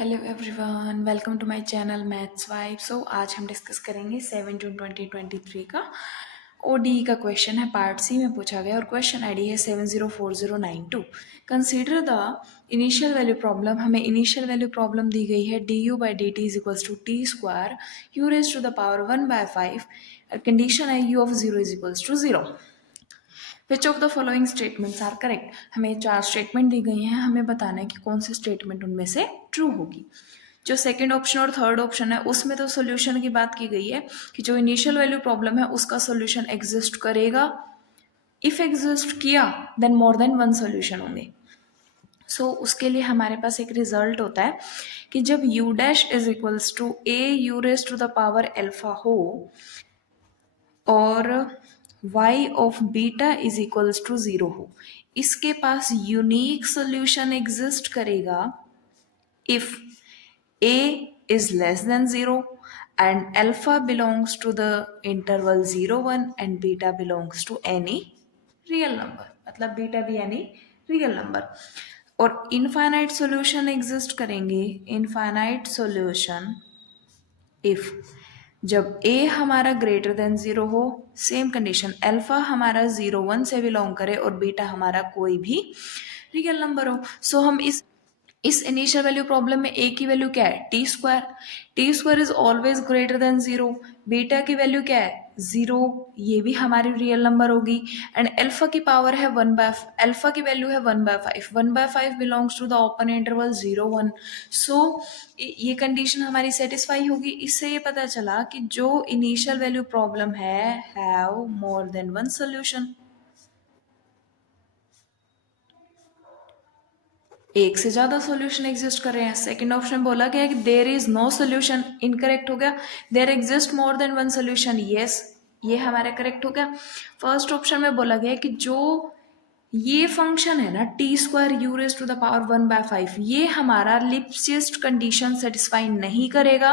Hello everyone, welcome to my channel maths vibe. So आज हम discuss करेंगे 7 जून 2023 का ओडी का क्वेश्चन है, पार्ट सी में पूछा गया और क्वेश्चन आईडी है 704092। Consider the initial value problem. हमें इनिशियल वैल्यू प्रॉब्लम दी गई है d u by d t is equals to t square u raise to the power 1/5। Condition है u of 0 is equals to 0। Which of the following statements are correct. हमें 4 statement दी गई हैं, हमें बताना है कि कौन सी स्टेटमेंट उनमें से ट्रू होगी। जो सेकंड ऑप्शन और थर्ड ऑप्शन है उसमें तो सोल्यूशन की बात की गई है कि जो इनिशियल वैल्यू प्रॉब्लम है उसका सोल्यूशन एग्जिस्ट करेगा। इफ एग्जिस्ट किया then more than one solution होंगे। सो उसके लिए हमारे पास एक रिजल्ट होता है कि जब u dash is equals to a u raise to the power alpha हो और y of beta is equals to 0 हो, इसके पास यूनिक सोल्यूशन एग्जिस्ट करेगा if a is less than 0 and alpha belongs to the interval 0 1 and beta belongs to any real number। मतलब beta भी any real number। और infinite solution exist करेंगे, infinite solution if जब a हमारा greater than 0 हो, same condition alpha हमारा 0 1 से belong करे और बीटा हमारा कोई भी रियल नंबर हो। सो हम इस इनिशियल वैल्यू प्रॉब्लम में a की वैल्यू क्या है t square. T square is always greater than 0। Beta की वैल्यू क्या है 0, ये भी हमारी रियल नंबर होगी। एंड अल्फा की पावर है अल्फा की वैल्यू है 1/5। 1/5 belongs to the open interval 0 1। So ये कंडीशन हमारी सेटिस्फाई होगी। इससे ये पता चला कि जो इनिशियल वैल्यू प्रॉब्लम है have more than one solution. एक से ज्यादा सॉल्यूशन एग्जिस्ट कर रहे हैं। सेकंड ऑप्शन बोला गया है कि there is no solution, incorrect हो गया। There exist more than one solution, yes, ये हमारा करेक्ट हो गया। फर्स्ट ऑप्शन में बोला गया है कि जो ये फंक्शन है ना t square u raise to the power 1/5, ये हमारा लिप्सिट्स कंडीशन सेटिस्फाई नहीं करेगा।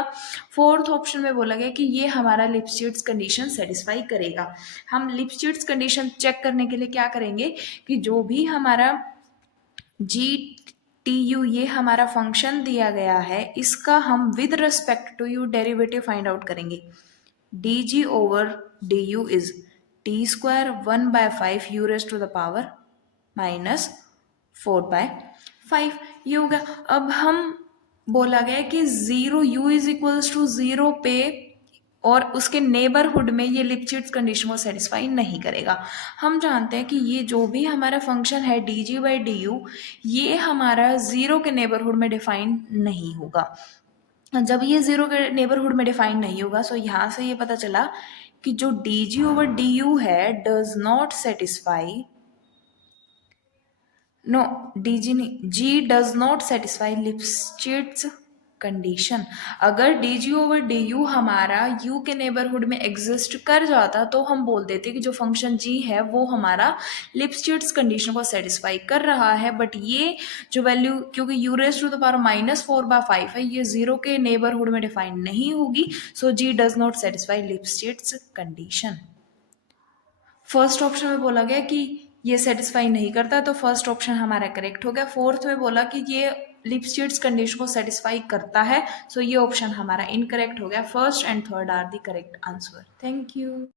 फोर्थ ऑप्शन में बोला गया कि ये हमारा लिप्सिट्स कंडीशन सेटिस्फाई करेगा। हम लिप्सिट्स कंडीशन चेक करने के लिए क्या करेंगे कि जो भी हमारा जी टी यू ये हमारा फंक्शन दिया गया है, इसका हम with respect to u derivative find out करेंगे। D g over d u is t square 1/5 u raise to the power -4/5 ये होगा। अब हम बोला गया कि 0 u इज इक्वल्स टू 0 पे और उसके नेबरहुड में ये लिप्सिट्स कंडीशन को सेटिस्फाई नहीं करेगा। हम जानते हैं कि ये जो भी हमारा फंक्शन है D G by D you, ये हमारा 0 के नेबरहुड में डिफाइन नहीं होगा। जब ये 0 के नेबरहुड में डिफाइन नहीं होगा, सो यहाँ से ये पता चला कि जो d g over d u है does not satisfy, no d g नहीं, g does not satisfy Lipschitz condition. अगर d g over d u हमारा यू के नेबरहुड में एग्जिस्ट कर जाता तो हम बोल देते कि जो फंक्शन जी है वो हमारा लिप्सिट्स कंडीशन को सेटिस्फाई कर रहा है। बट ये जो वैल्यू, क्योंकि u raise to the power -4/5 है, ये 0 के नेबरहुड में डिफाइन नहीं होगी, so g does not satisfy Lipschitz condition. First option में बोला गया कि ये सेटिस्फाई नहीं करता, तो फर्स्ट ऑप्शन हमारा करेक्ट हो गया। फोर्थ में बोला कि ये लिप्सिट्स कंडीशन को सेटिस्फाई करता है, सो ये ऑप्शन हमारा इनकरेक्ट हो गया। First and third are the correct answer. Thank you.